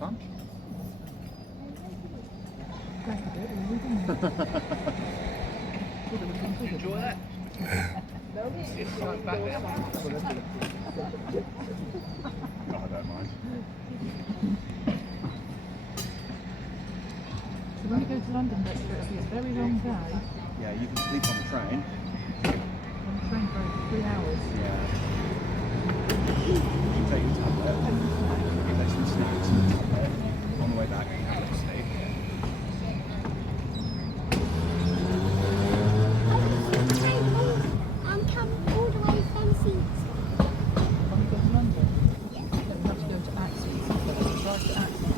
fun. Did you enjoy that? See if I'm back there. Oh, I don't mind. So when we go to London next year, it'll be a very long day. Yeah, you can sleep on the train. On the train for 3 hours. Yeah. You can take your tablet, get some snacks and a tablet. On the way back, you can have a little sleep. Come all the way from Seats. When we go to London, then we have to go to Axis. So drive to Axis.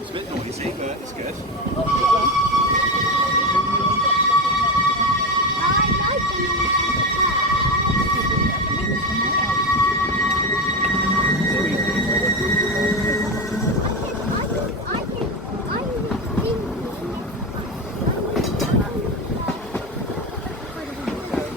It's a bit noisy, but it's good.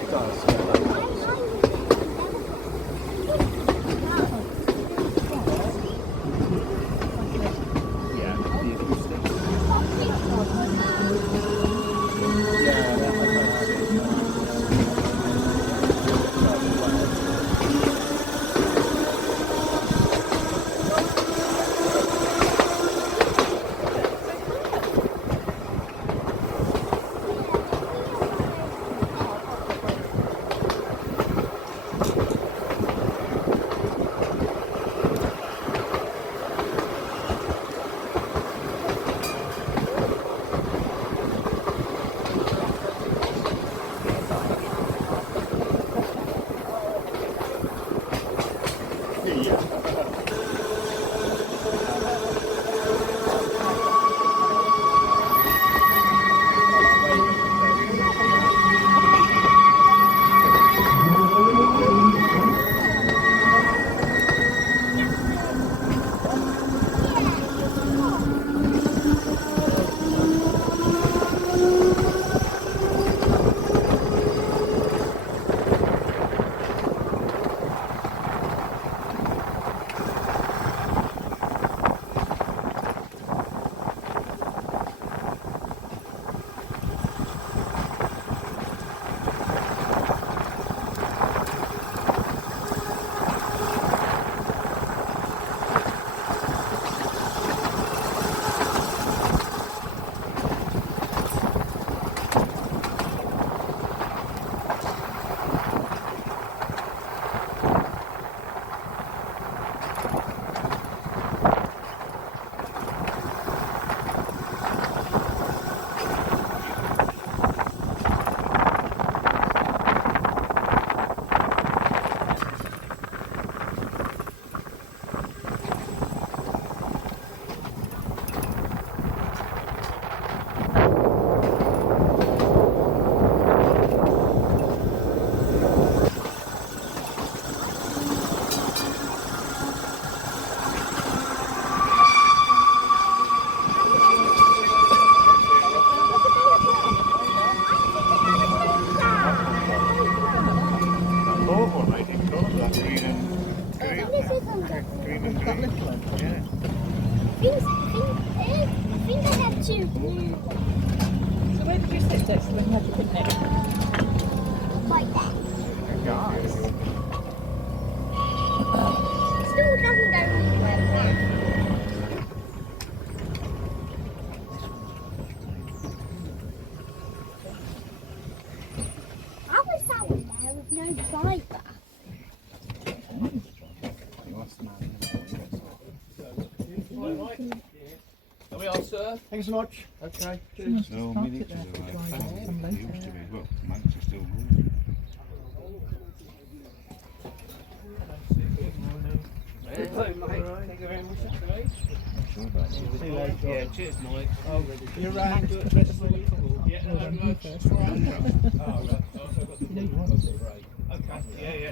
It does. Yeah, the acoustics. I think I had two blue ones. So where did you sit, Dex, when you had your picnic? Like that. Nice. Still doesn't go anywhere. I was that one there with no driver. There we are, sir. Thanks so much. Okay. Cheers. No, Park miniatures it there are for like driving fun. some They later. used to be. Well, monks are still moving. Thank you very much. Sure about it. See you later. Yeah, cheers, Mike. You're around. Yeah, Well done, you first. Oh, right. Oh, so I've got the You know you want to. break. Okay. Yeah, yeah.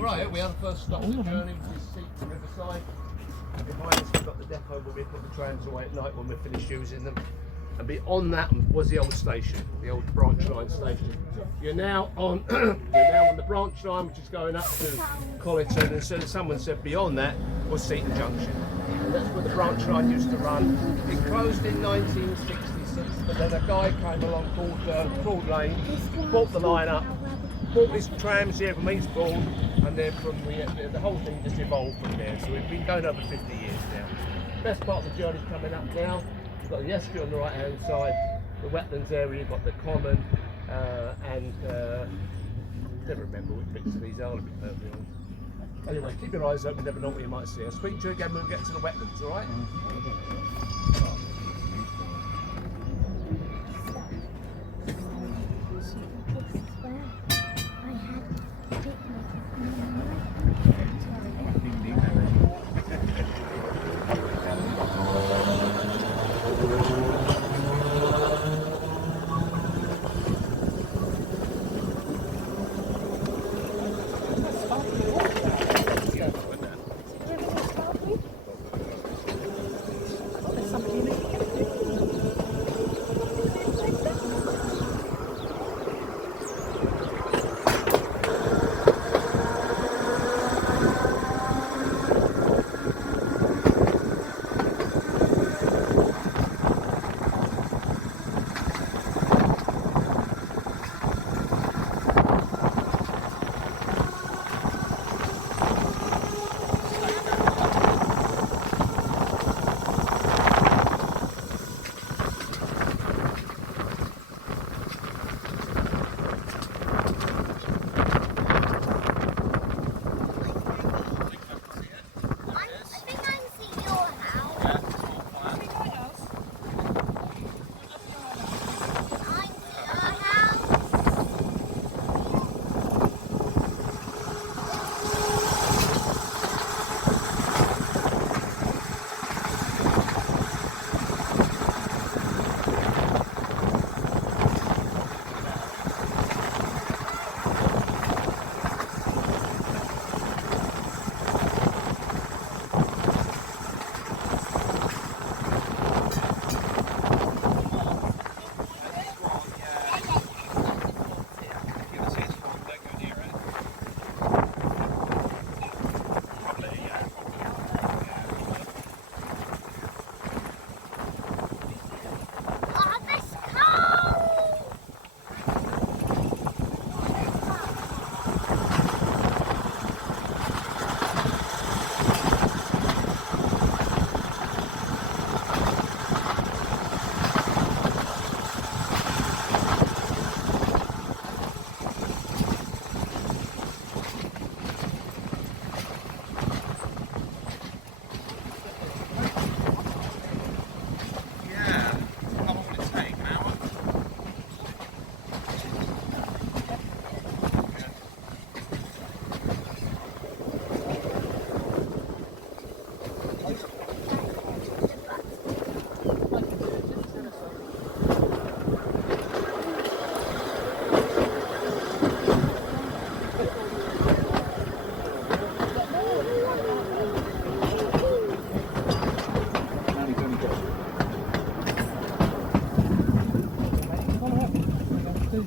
Right, here we are. The first stop of the journey, which is Seats Riverside. Behind us, we've got the depot where we put the trams away at night when we're finished using them. And beyond that was the old station, the old branch line station. You're now on the branch line, which is going up to Colleton, and so someone said beyond that was Seaton Junction. And that's where the branch line used to run. It closed in 1966, but then a guy came along called Claude Lane, bought the line up, bought these trams here from Eastbourne, and then from the whole thing just evolved from there. So we've been going over 50 years now. Best part of the journey's coming up now. You've got the estuary on the right hand side, the wetlands area, you've got the common, and never remember which bits of these are, to be perfectly honest. Anyway, keep your eyes open, you never know what you might see. I'll speak to you again when we get to the wetlands, alright?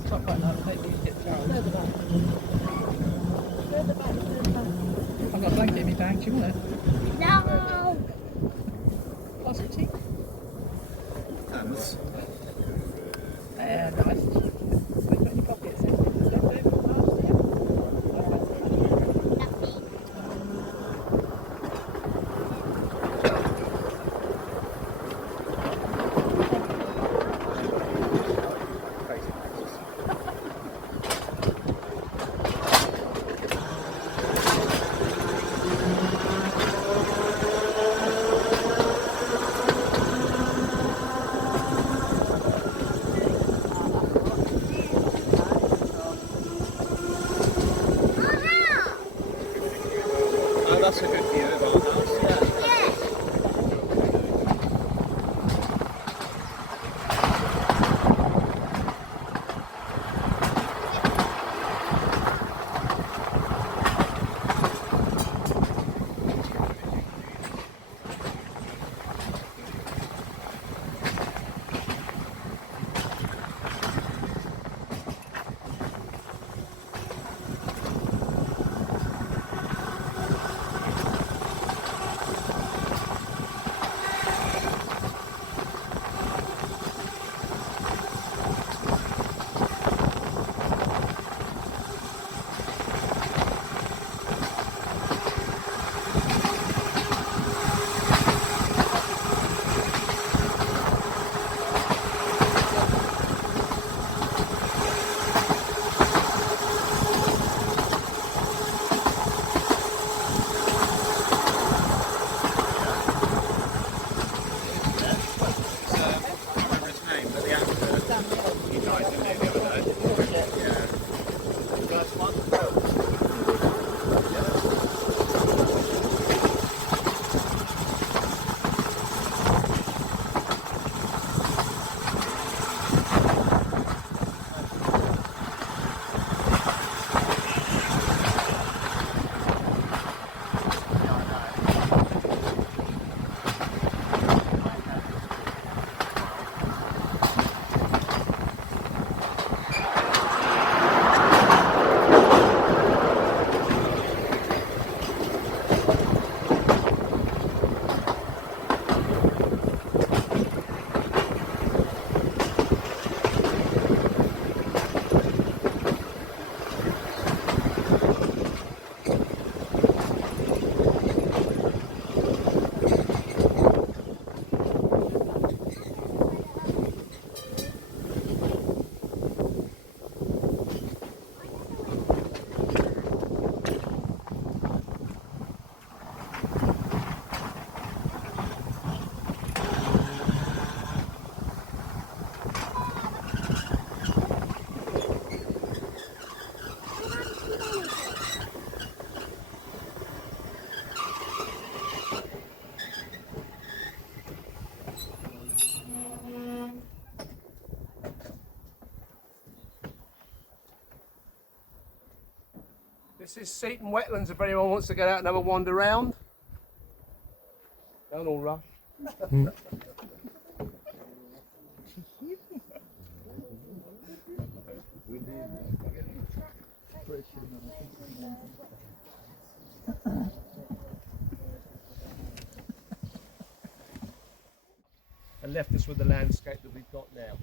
Top right now, take these tips out. Further back. Further back, further back. I've got a blanket in my bag, do you want it? No! Pass it to you. Thanks. Nice. Have you got any pockets? Left over from last year? Oh, that's a good view of our house. Yeah. This is Seaton Wetlands if anyone wants to get out and have a wander round. Don't all rush. And left us with the landscape that we've got now.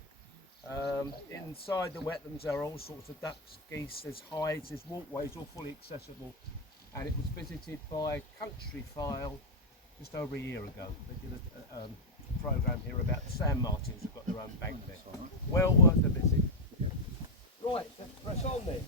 Inside the wetlands there are all sorts of ducks, geese, there's hides, there's walkways, all fully accessible. And it was visited by Countryfile just over a year ago. They did a programme here about the sand martins who've got their own bank there. Well worth a visit. Right, let's press on then.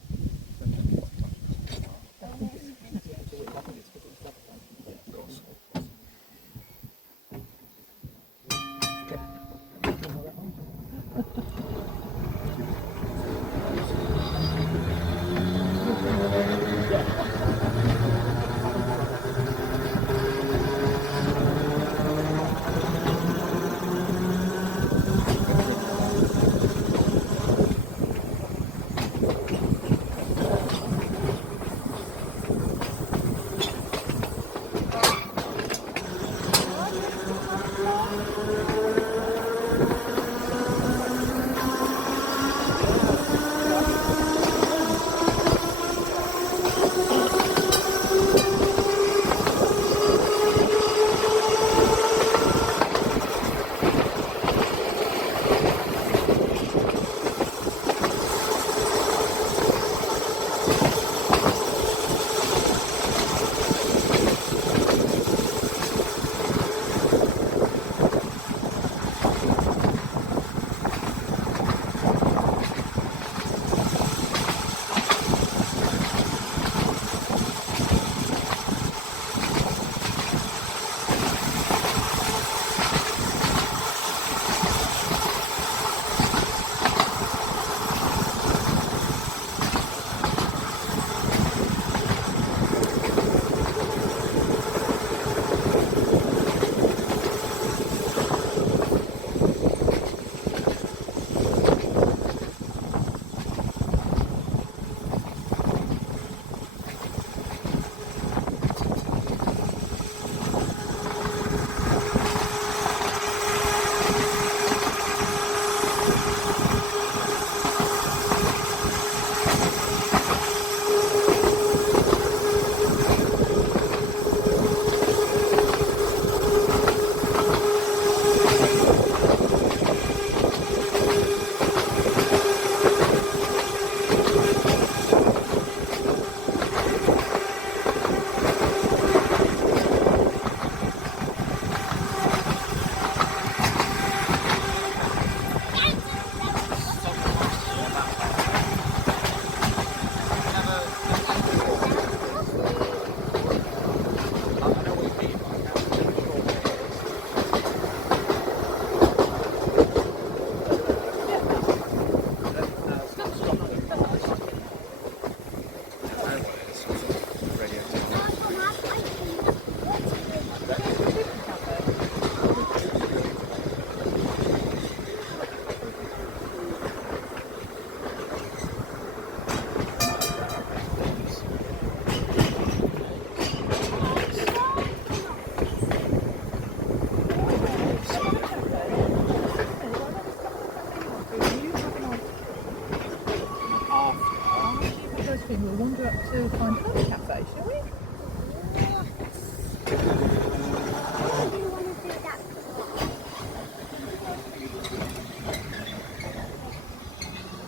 We'll wander up to find another cafe, shall we?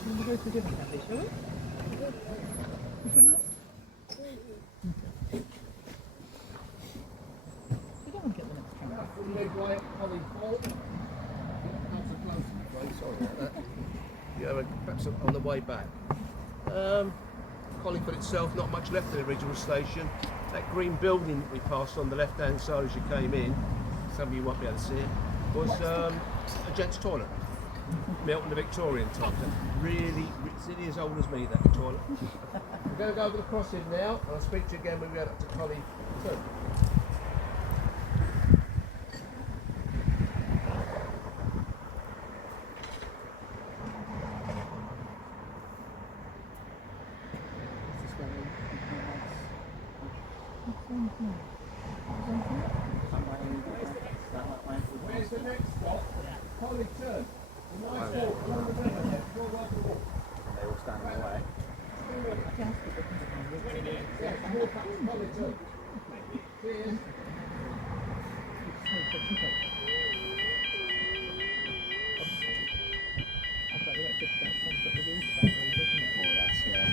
We'll go to a different cafe, shall we? Between us? We don't want to get the next train. Yeah, perhaps on the way back. Collingwood itself, not much left of the original station. That green building that we passed on the left-hand side as you came in, some of you won't be able to see it, was a gents' toilet. Built in the Victorian times. Really, it's nearly as old as me, that toilet. We're going to go over the crossing now, and I'll speak to you again when we get up to Collie 2. Where's the next stop? Holy turn. A nice walk along the river. You're right to walk. They all stand in the way. Yeah, walk up to Holy turn. Cheers. Oh, that's, yeah.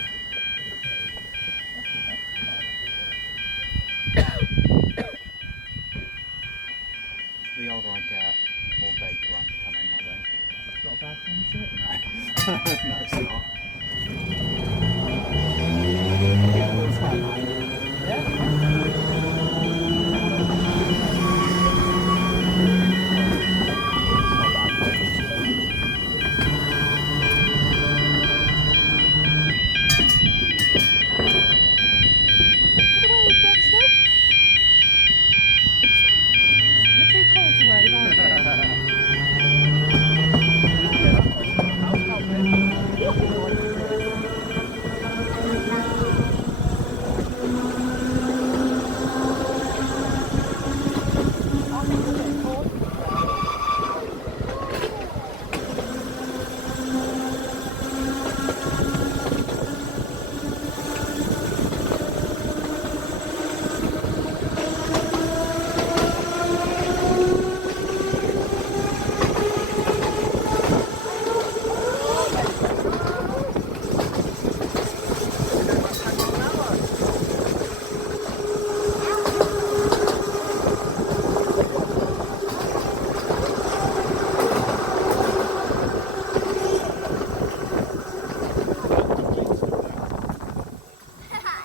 The older I get, the more vapor I'm becoming, I think. That's not a bad thing, is it? No. No, it's not. You're too cool to wave, aren't you?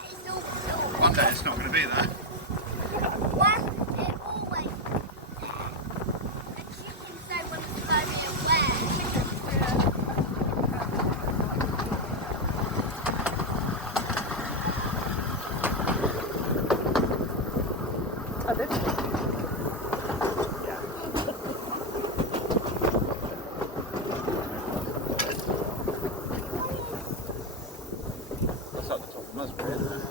It's all cool. One day it's not going to be there. One, it always. And you can say when it's I did. That's like the top of Musbury, isn't it?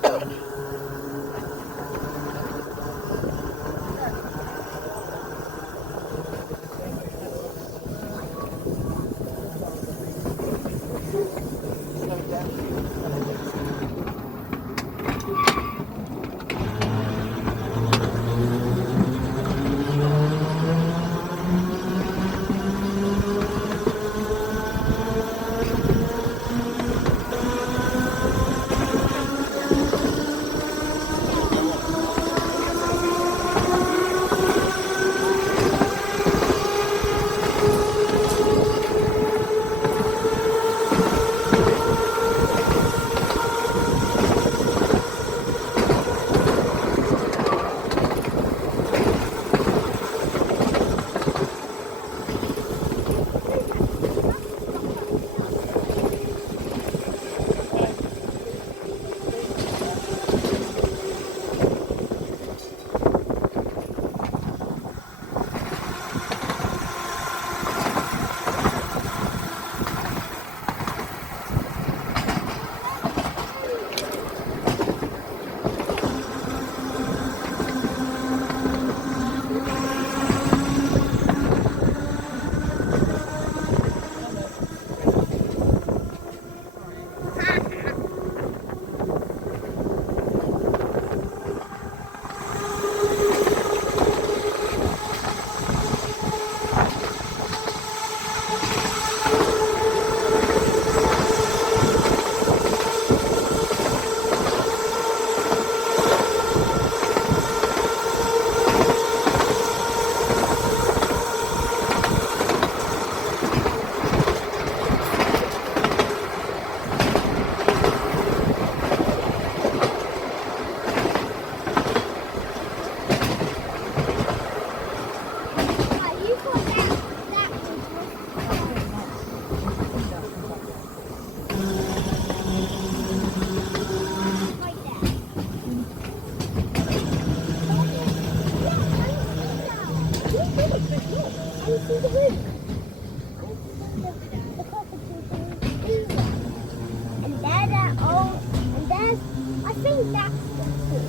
And there's that old, and there's, I think that's the pool.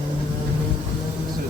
So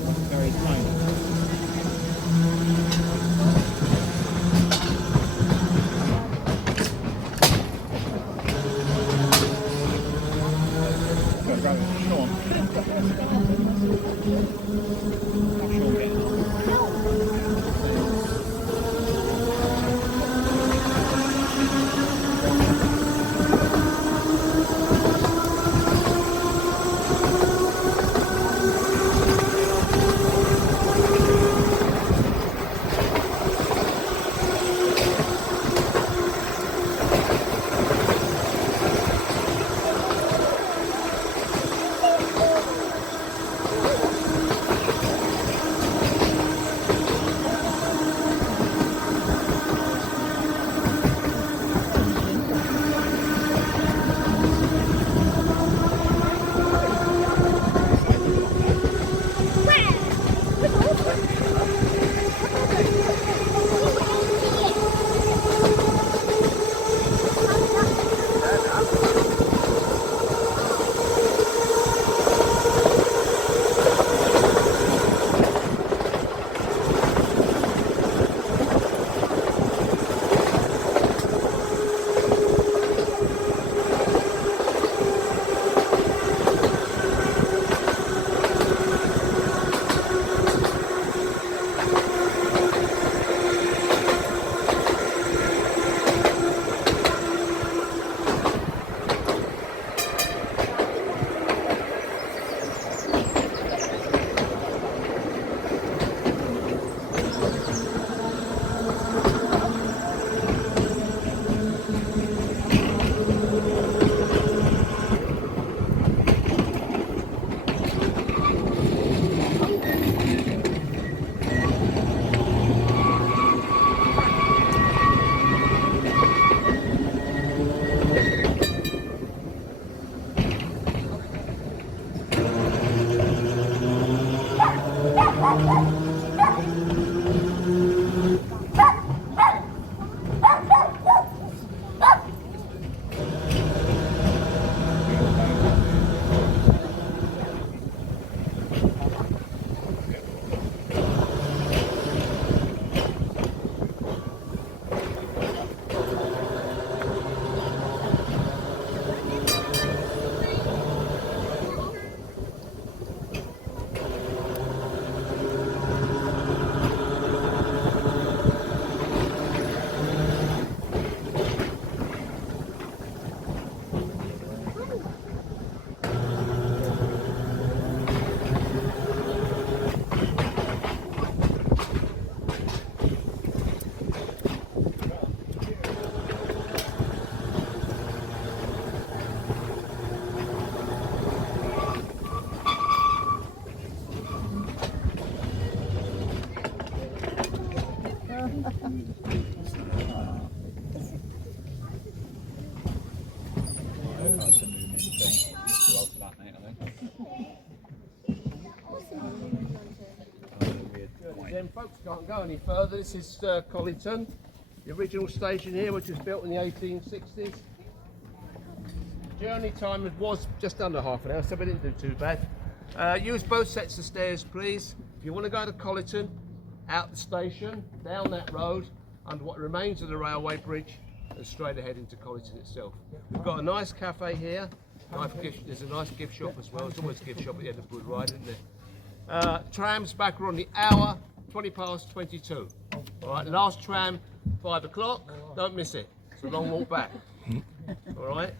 Then folks can't go any further. This is Collington, the original station here, which was built in the 1860s. Journey time was just under half an hour, so we didn't do too bad. Use both sets of stairs, please. If you want to go to Collington, out the station, down that road, under what remains of the railway bridge, and straight ahead into Collington itself. We've got a nice cafe here. There's a nice gift shop as well. There's always a gift shop at the end of Good Ride, isn't there? Trams back on the hour, 22. All right, last tram, 5 o'clock. Don't miss it. It's a long walk back. All right.